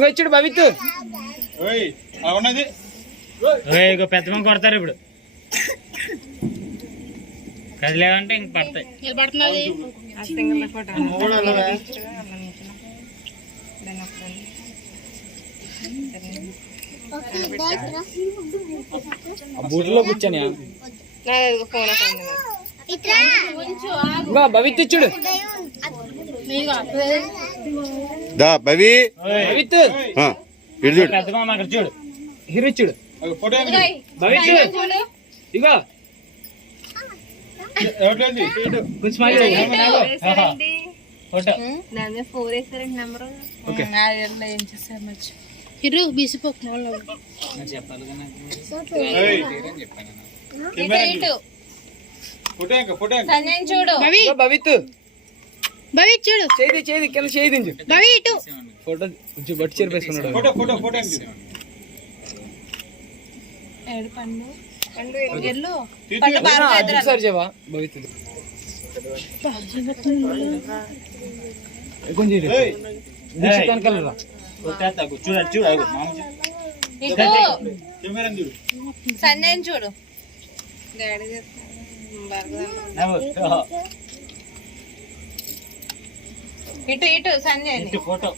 వచ్చాడు భవిత్ పెద్దమ్మ కొడతారు ఇప్పుడు కదిలేదంటే ఇంక పడతాయి బూట్లో కూర్చొని భవిత్ ఇచ్చుడు పెద్దమ్మ అక్కడ చూడు హీరో ఇచ్చుడు భవిత్ ఇగో చూడు చేది కింద చేది ఫోటో బట్టి చేరిపేసుకున్నాడు సంజయ్ చూడు ఇటు ఇటు సంజయ్ ఫోటో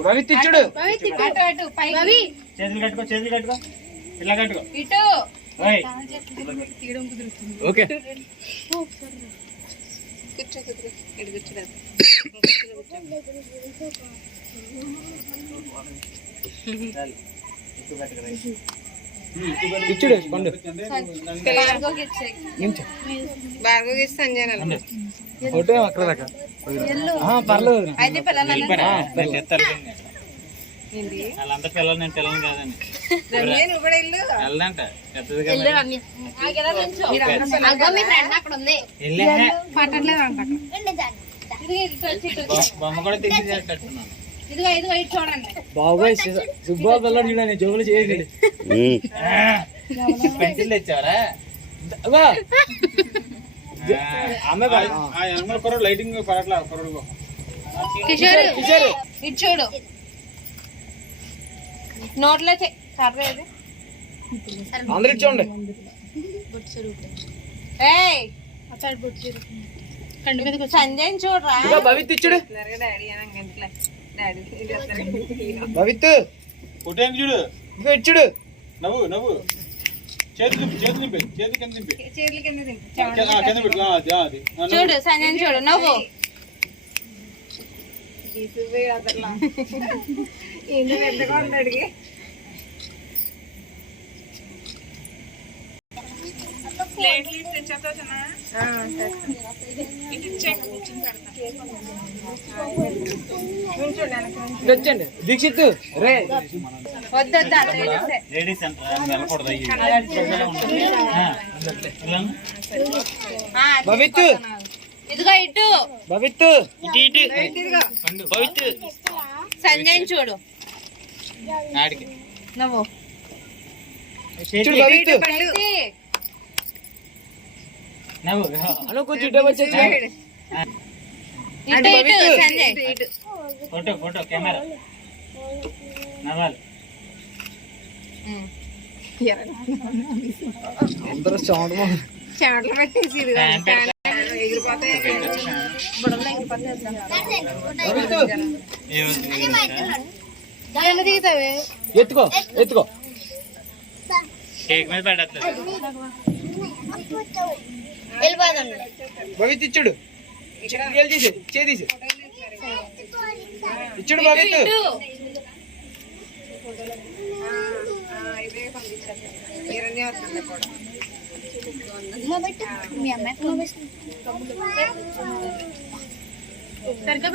భవిత్ ఇచ్చుడు చేతులు కట్టుకో ఇలా కట్టుకో ఇటు ఓకే ఇచ్చుడు పండు ఫోటో అక్కడ దాకా పర్లేదు అయితే వాళ్ళంతా పిల్లలు నేను పిల్లలు కాదండి వెళ్ళంట పెద్దది బొమ్మ కూడా తెచ్చేటట్టున్నాను బాబాయ్ సుబ్బా పిల్లడు చూడండి జోబులు చేయండి పెన్సిల్ తెచ్చావరా లైటింగ్ పడట్లా చూడు నోట్లో అందరు ఇచ్చోండి సంజయ్ చూడరా భవిత్ ఇచ్చుడు భవిత్ ఫోటో చూడు ఇంకా ఇచ్చుడు నవ్వు చేతులు కింద చూడు సంజయ్ చూడు నవ్వు పెద్దగా ఉన్నాడు వచ్చండి దీక్షిత్ రే భవిత్ ఇదిగో ఇటు భవిత్ భవిత్ సంజయ్ చూడు నువ్వు భవిత్ అను కొంచెం ఫోటో కెమెరా అందరూ చెమటలు పెట్టేసి ఎత్తుకో కేక్ మీద పడట్లేదు భవిత్ ఇచ్చుడు చేదీసి ఇచ్చుడు భవిత్ సరిగ్గా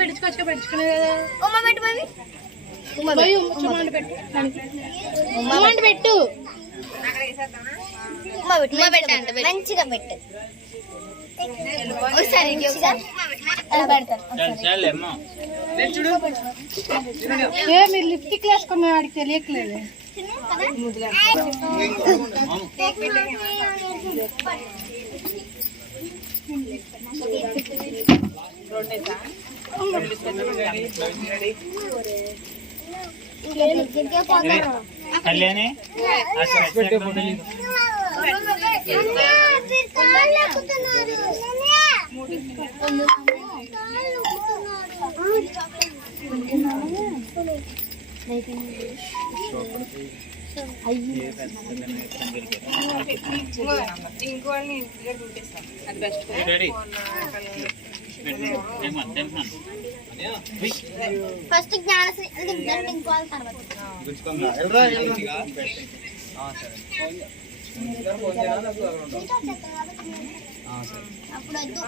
పెట్టుకునే కదా పెట్టు మంచిగా పెట్టు ఒకసారి అది పెడతాను ఏ మీరు లిప్స్టిక్ వేసుకున్నా వాడికి తెలియట్లేదు. కళ్యాణి ఫస్ట్ జ్ఞానశ్రీ ఇంకోవాలి తర్వాత అప్పుడు వద్దు.